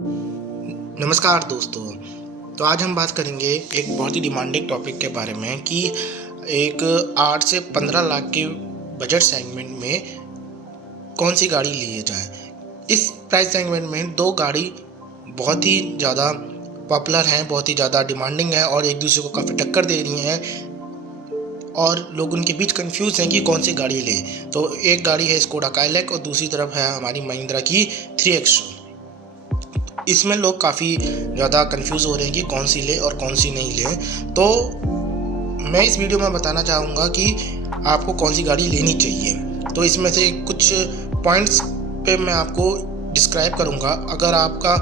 नमस्कार दोस्तों। तो आज हम बात करेंगे एक बहुत ही डिमांडिंग टॉपिक के बारे में कि एक 8 से 15 लाख के बजट सेगमेंट में कौन सी गाड़ी ली जाए। इस प्राइस सेगमेंट में दो गाड़ी बहुत ही ज़्यादा पॉपुलर हैं, बहुत ही ज़्यादा डिमांडिंग है और एक दूसरे को काफ़ी टक्कर दे रही हैं और लोग उनके बीच कंफ्यूज हैं कि कौन सी गाड़ी लें। तो एक गाड़ी है स्कोडा काइलैक और दूसरी तरफ है हमारी महिंद्रा की 3XO। इसमें लोग काफ़ी ज़्यादा कंफ्यूज हो रहे हैं कि कौन सी ले और कौन सी नहीं ले। तो मैं इस वीडियो में बताना चाहूँगा कि आपको कौन सी गाड़ी लेनी चाहिए। तो इसमें से कुछ पॉइंट्स पे मैं आपको डिस्क्राइब करूँगा। अगर आपका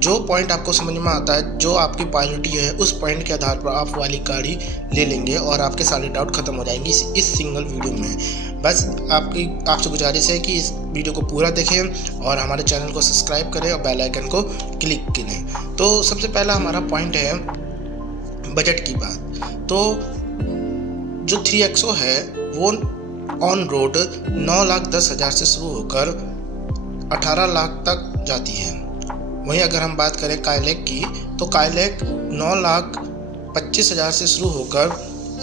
जो पॉइंट आपको समझ में आता है, जो आपकी प्रायोरिटी है, उस पॉइंट के आधार पर आप वाली गाड़ी ले लेंगे और आपके सारे डाउट ख़त्म हो जाएंगे इस सिंगल वीडियो में। बस आपसे गुजारिश है कि इस वीडियो को पूरा देखें और हमारे चैनल को सब्सक्राइब करें और बेल आइकन को क्लिक करें। तो सबसे पहला हमारा पॉइंट है बजट की बात। तो जो 3XO है वो ऑन रोड 9,10,000 से शुरू होकर 18 लाख तक जाती है। वहीं अगर हम बात करें काइलैक की, तो काइलैक 9,25,000 से शुरू होकर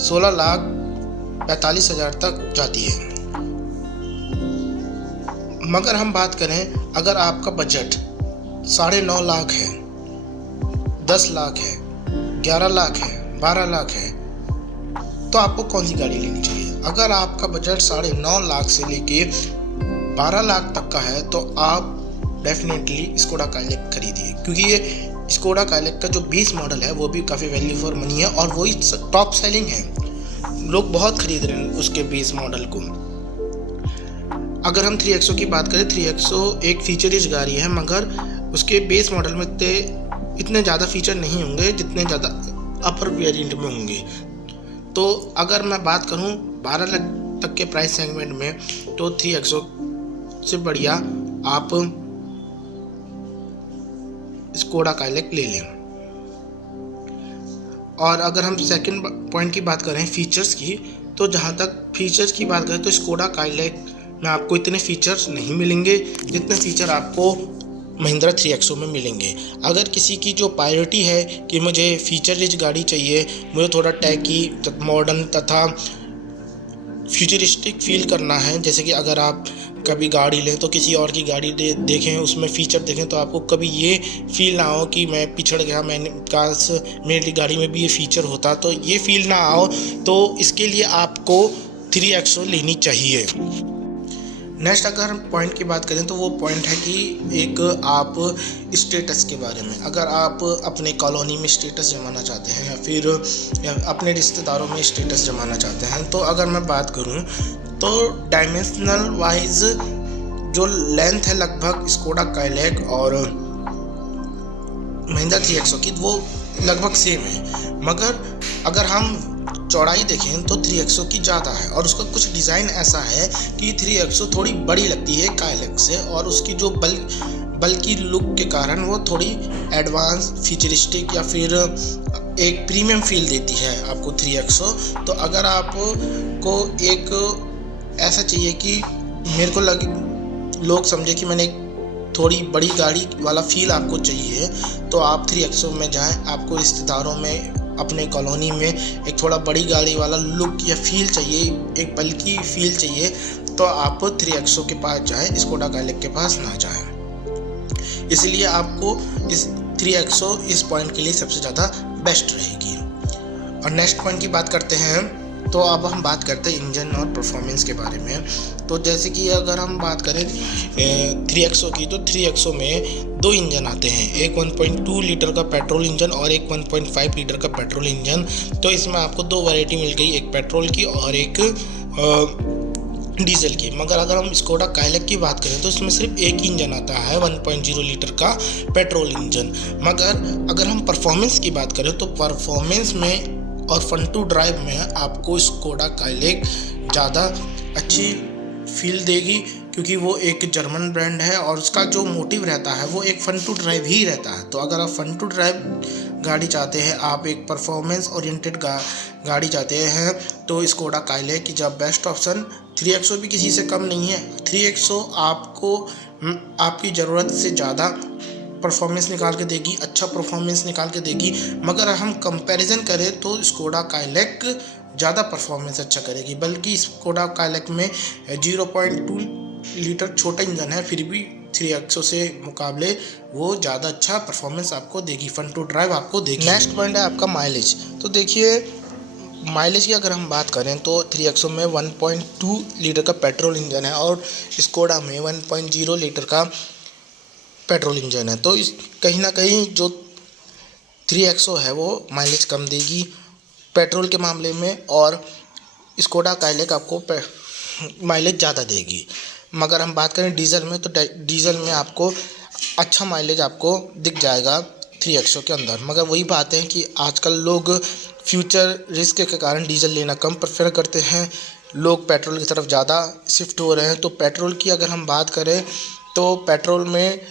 16,45,000 तक जाती है। मगर हम बात करें अगर आपका बजट 9.5 लाख है, 10 लाख है, 11 लाख है, 12 लाख है, तो आपको कौन सी गाड़ी लेनी चाहिए। अगर आपका बजट 9.5 लाख से लेके 12 लाख तक का है तो आप डेफिनेटली स्कोडा काइलैक खरीदिए, क्योंकि ये स्कोडा काइलैक का जो 20 मॉडल है वो भी काफ़ी वैल्यू फॉर मनी है और वही टॉप सेलिंग है। लोग बहुत खरीद रहे हैं उसके 20 मॉडल को। अगर हम 3XO की बात करें, 3XO एक फीचर रिच गाड़ी है, मगर उसके बेस मॉडल में इतने ज़्यादा फीचर नहीं होंगे जितने ज़्यादा अपर वेरिएंट में होंगे। तो अगर मैं बात करूं 12 लाख तक के प्राइस सेगमेंट में, तो 3XO से बढ़िया आप स्कोडा काइलैक ले लें। और अगर हम सेकंड पॉइंट की बात करें फीचर्स की, तो जहाँ तक फीचर्स की बात करें तो स्कोडा काइलैक में आपको इतने फीचर्स नहीं मिलेंगे जितने फीचर आपको महिंद्रा 3XO में मिलेंगे। अगर किसी की जो प्रायोरिटी है कि मुझे फीचर रिच गाड़ी चाहिए, मुझे थोड़ा टैकी, मॉडर्न तथा फ्यूचरिस्टिक फील करना है, जैसे कि अगर आप कभी गाड़ी लें तो किसी और की गाड़ी देखें, उसमें फ़ीचर देखें तो आपको कभी ये फील ना हो कि मैं पिछड़ गया, मैंने काश मेरी गाड़ी में भी ये फ़ीचर होता, तो ये फील ना आओ। तो इसके लिए आपको 3XO लेनी चाहिए। नेक्स्ट अगर हम पॉइंट की बात करें तो वो पॉइंट है कि एक आप स्टेटस के बारे में। अगर आप अपने कॉलोनी में स्टेटस जमाना चाहते हैं या अपने रिश्तेदारों में स्टेटस जमाना चाहते हैं, तो अगर मैं बात करूं तो डायमेंशनल वाइज जो लेंथ है लगभग स्कोडा काइलैक और महिंद्रा 3XO की वो लगभग सेम है, मगर अगर हम चौड़ाई देखें तो 3XO की ज़्यादा है और उसका कुछ डिज़ाइन ऐसा है कि 3XO थोड़ी बड़ी लगती है काइलैक से, और उसकी जो बल्कि लुक के कारण वो थोड़ी एडवांस फ्यूचरिस्टिक या फिर एक प्रीमियम फील देती है आपको 3XO। तो अगर आपको एक ऐसा चाहिए कि मेरे को लोग समझे कि मैंने थोड़ी बड़ी गाड़ी वाला फील आपको चाहिए, तो आप 3XO में जाएं। आपको रिश्तेदारों में, अपने कॉलोनी में एक थोड़ा बड़ी गाड़ी वाला लुक या फील चाहिए, एक बल्कि फील चाहिए, तो आप 3XO के पास जाएं, स्कोडा काइलैक के पास ना जाएं। इसलिए आपको इस 3XO इस पॉइंट के लिए सबसे ज़्यादा बेस्ट रहेगी। और नेक्स्ट पॉइंट की बात करते हैं, तो अब हम बात करते हैं इंजन और परफॉर्मेंस के बारे में। तो जैसे कि अगर हम बात करें 3XO की, तो 3XO में 2 इंजन आते हैं, एक 1.2 लीटर का पेट्रोल इंजन और एक 1.5 लीटर का पेट्रोल इंजन। तो इसमें आपको 2 वैरायटी मिल गई, एक पेट्रोल की और एक डीजल की। मगर अगर हम स्कोडा काइलैक की बात करें तो इसमें सिर्फ एक ही इंजन आता है, 1.0 लीटर का पेट्रोल इंजन। मगर अगर हम परफॉर्मेंस की बात करें तो परफॉर्मेंस में और फन टू ड्राइव में आपको स्कोडा काइलैक ज़्यादा अच्छी फील देगी, क्योंकि वो एक जर्मन ब्रांड है और उसका जो मोटिव रहता है वो एक फ़न टू ड्राइव ही रहता है। तो अगर आप फ़न टू ड्राइव गाड़ी चाहते हैं, आप एक परफॉर्मेंस ओरिएंटेड गाड़ी चाहते हैं, तो स्कोडा काइलैक की जब बेस्ट ऑप्शन। 3XO भी किसी से कम नहीं है। 3XO आपको आपकी ज़रूरत से ज़्यादा परफॉर्मेंस निकाल के देगी, अच्छा परफॉर्मेंस निकाल के देगी। मगर हम कंपैरिजन करें तो स्कोडा काइलैक ज़्यादा परफॉर्मेंस अच्छा करेगी, बल्कि स्कोडा काइलैक में 0.2 लीटर छोटा इंजन है, फिर भी 3XO से मुकाबले वो ज़्यादा अच्छा परफॉर्मेंस आपको देगी, फन टू ड्राइव आपको देगी। नेक्स्ट पॉइंट है आपका माइलेज। तो देखिए माइलेज की अगर हम बात करें तो 3XO में 1.2 लीटर का पेट्रोल इंजन है और स्कोडा में 1.0 लीटर का पेट्रोल इंजन है। तो इस कहीं ना कहीं जो 3XO है वो माइलेज कम देगी पेट्रोल के मामले में, और स्कोडा काइलैक आपको माइलेज ज़्यादा देगी। मगर हम बात करें डीजल में तो डीजल में आपको अच्छा माइलेज आपको दिख जाएगा 3XO के अंदर। मगर वही बात है कि आजकल लोग फ्यूचर रिस्क के कारण डीजल लेना कम प्रेफर करते हैं, लोग पेट्रोल की तरफ ज़्यादा शिफ्ट हो रहे हैं। तो पेट्रोल की अगर हम बात करें तो पेट्रोल में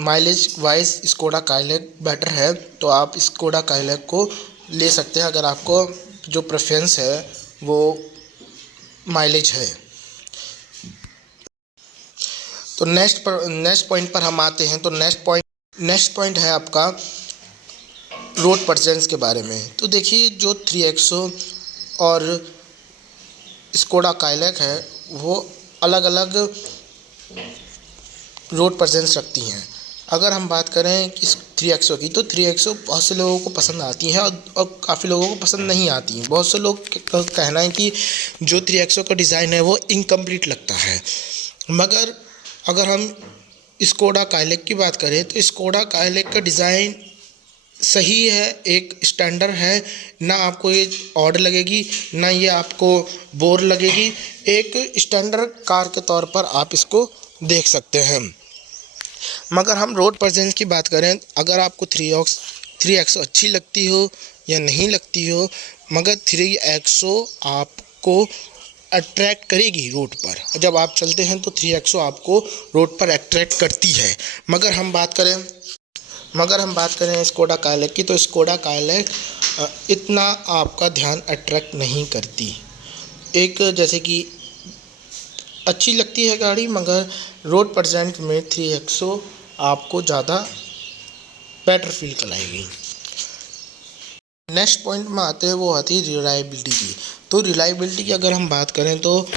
mileage wise Skoda Kylaq better है, तो आप स्कोडा काइलैक को ले सकते हैं अगर आपको जो प्रेफरेंस है वो माइलेज है। तो नेक्स्ट पॉइंट पर हम आते हैं। तो नेक्स्ट पॉइंट है आपका रोड प्रेजेंस के बारे में। तो देखिए जो 3XO और स्कोडा काइलैक है वो अलग अलग रोड प्रेजेंस रखती हैं। अगर हम बात करें कि 3XO की, तो 3XO बहुत से लोगों को पसंद आती है और काफ़ी लोगों को पसंद नहीं आती हैं। बहुत से लोग का कहना है कि जो 3XO का डिज़ाइन है वो इनकम्प्लीट लगता है। मगर अगर हम स्कोडा काइलैक की बात करें तो स्कोडा काइलैक का डिज़ाइन सही है, एक स्टैंडर्ड है, ना आपको ये ऑड लगेगी ना ये आपको बोर लगेगी। एक स्टैंडर्ड कार के तौर पर आप इसको देख सकते हैं। मगर हम रोड प्रेजेंस की बात करें, अगर आपको 3XO अच्छी लगती हो या नहीं लगती हो, मगर 3XO आपको अट्रैक्ट करेगी रोड पर। जब आप चलते हैं तो 3XO आपको रोड पर अट्रैक्ट करती है। मगर हम बात करें स्कोडा काइलैक की, तो स्कोडा काइलैक इतना आपका ध्यान अट्रैक्ट नहीं करती। एक जैसे कि अच्छी लगती है गाड़ी, मगर रोड प्रेजेंट में 3XO आपको ज़्यादा बेटर फील कराएगी। नेक्स्ट पॉइंट में आते हैं, वो आती है रिलायबिलिटी की। तो रिलायबिलिटी की अगर हम बात करें तो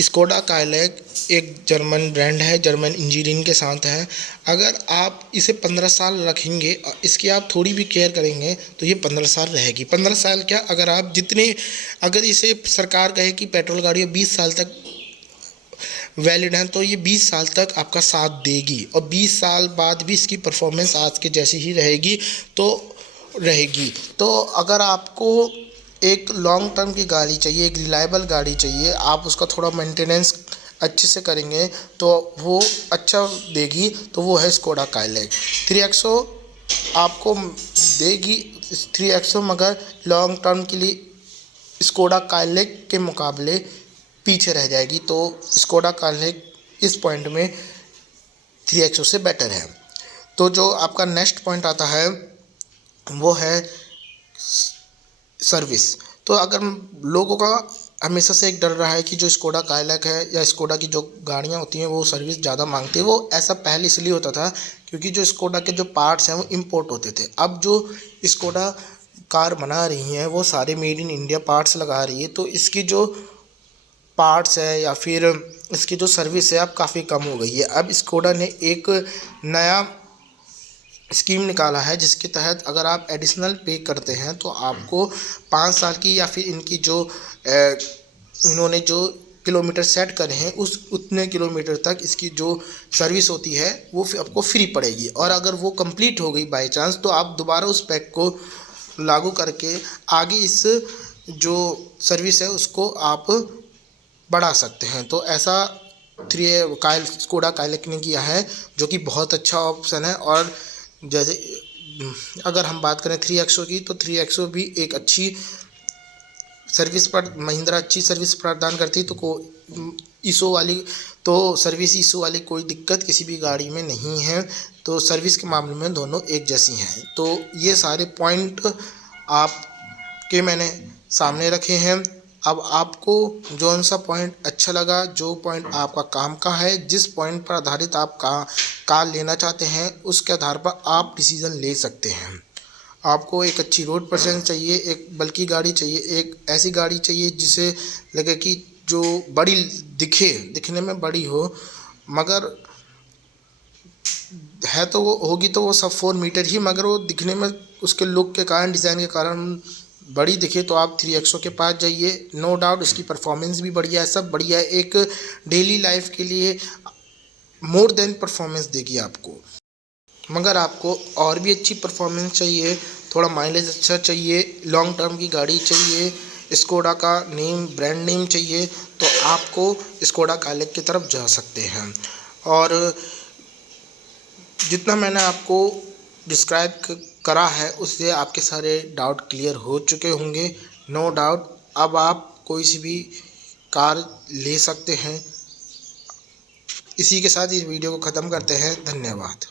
स्कोडा काइलैक एक जर्मन ब्रांड है, जर्मन इंजीनियरिंग के साथ है। अगर आप इसे 15 साल रखेंगे, इसकी आप थोड़ी भी केयर करेंगे तो ये 15 साल रहेगी। 15 साल क्या, अगर इसे सरकार कहे कि पेट्रोल गाड़ियाँ 20 साल तक वैलिड हैं तो ये 20 साल तक आपका साथ देगी, और 20 साल बाद भी इसकी परफॉर्मेंस आज के जैसी ही रहेगी। तो अगर आपको एक लॉन्ग टर्म की गाड़ी चाहिए, एक रिलायबल गाड़ी चाहिए, आप उसका थोड़ा मेंटेनेंस अच्छे से करेंगे तो वो अच्छा देगी, तो वो है स्कोडा काइलैक। 3XO आपको देगी 3XO, मगर लॉन्ग टर्म के लिए स्कोडा काइलैक के मुकाबले पीछे रह जाएगी। तो स्कोडा काइलैक इस पॉइंट में 3XO से बेटर है। तो जो आपका नेक्स्ट पॉइंट आता है वो है सर्विस। तो अगर लोगों का हमेशा से एक डर रहा है कि जो स्कोडा काइलैक है या स्कोडा की जो गाड़ियाँ होती हैं वो सर्विस ज़्यादा मांगती है। वो ऐसा पहले इसलिए होता था क्योंकि जो स्कोडा के जो पार्ट्स हैं वो इम्पोर्ट होते थे। अब जो स्कोडा कार बना रही हैं वो सारे मेड इन इंडिया पार्ट्स लगा रही है, तो इसकी जो पार्ट्स है या फिर इसकी जो सर्विस है अब काफ़ी कम हो गई है। अब स्कोडा ने एक नया स्कीम निकाला है जिसके तहत अगर आप एडिशनल पे करते हैं तो आपको 5 साल की या फिर इनकी जो इन्होंने जो किलोमीटर सेट करे हैं उतने किलोमीटर तक इसकी जो सर्विस होती है वो आपको फ्री पड़ेगी। और अगर वो कंप्लीट हो गई बाय चांस तो आप दोबारा उस पैक को लागू करके आगे इस जो सर्विस है उसको आप बढ़ा सकते हैं। तो ऐसा स्कोडा काइलैक ने किया है जो कि बहुत अच्छा ऑप्शन है। और जैसे अगर हम बात करें 3XO की, तो 3XO भी एक अच्छी सर्विस पर महिंद्रा अच्छी सर्विस प्रदान करती है। तो सर्विस ईसो वाली कोई दिक्कत किसी भी गाड़ी में नहीं है। तो सर्विस के मामले में दोनों एक जैसी हैं। तो ये सारे पॉइंट आपके मैंने सामने रखे हैं। अब आपको जौन सा पॉइंट अच्छा लगा, जो पॉइंट आपका काम का है, जिस पॉइंट पर आधारित आप कार लेना चाहते हैं, उसके आधार पर आप डिसीज़न ले सकते हैं। आपको एक अच्छी रोड प्रेजेंस चाहिए, एक बल्की गाड़ी चाहिए, एक ऐसी गाड़ी चाहिए जिसे लगे कि जो बड़ी दिखने में बड़ी हो, मगर है तो वो होगी तो वो सब 4 मीटर ही, मगर वो दिखने में उसके लुक के कारण, डिज़ाइन के कारण बड़ी दिखे तो आप 3XO के पास जाइए। नो डाउट इसकी परफॉर्मेंस भी बढ़िया है, सब बढ़िया है, एक डेली लाइफ के लिए मोर देन परफॉर्मेंस देगी आपको। मगर आपको और भी अच्छी परफॉर्मेंस चाहिए, थोड़ा माइलेज अच्छा चाहिए, लॉन्ग टर्म की गाड़ी चाहिए, स्कोडा का नेम, ब्रांड नेम चाहिए, तो आपको स्कोडा कालिक की तरफ जा सकते हैं। और जितना मैंने आपको डिस्क्राइब करा है उससे आपके सारे डाउट क्लियर हो चुके होंगे। नो डाउट अब आप कोई सी भी कार ले सकते हैं। इसी के साथ इस वीडियो को ख़त्म करते हैं। धन्यवाद।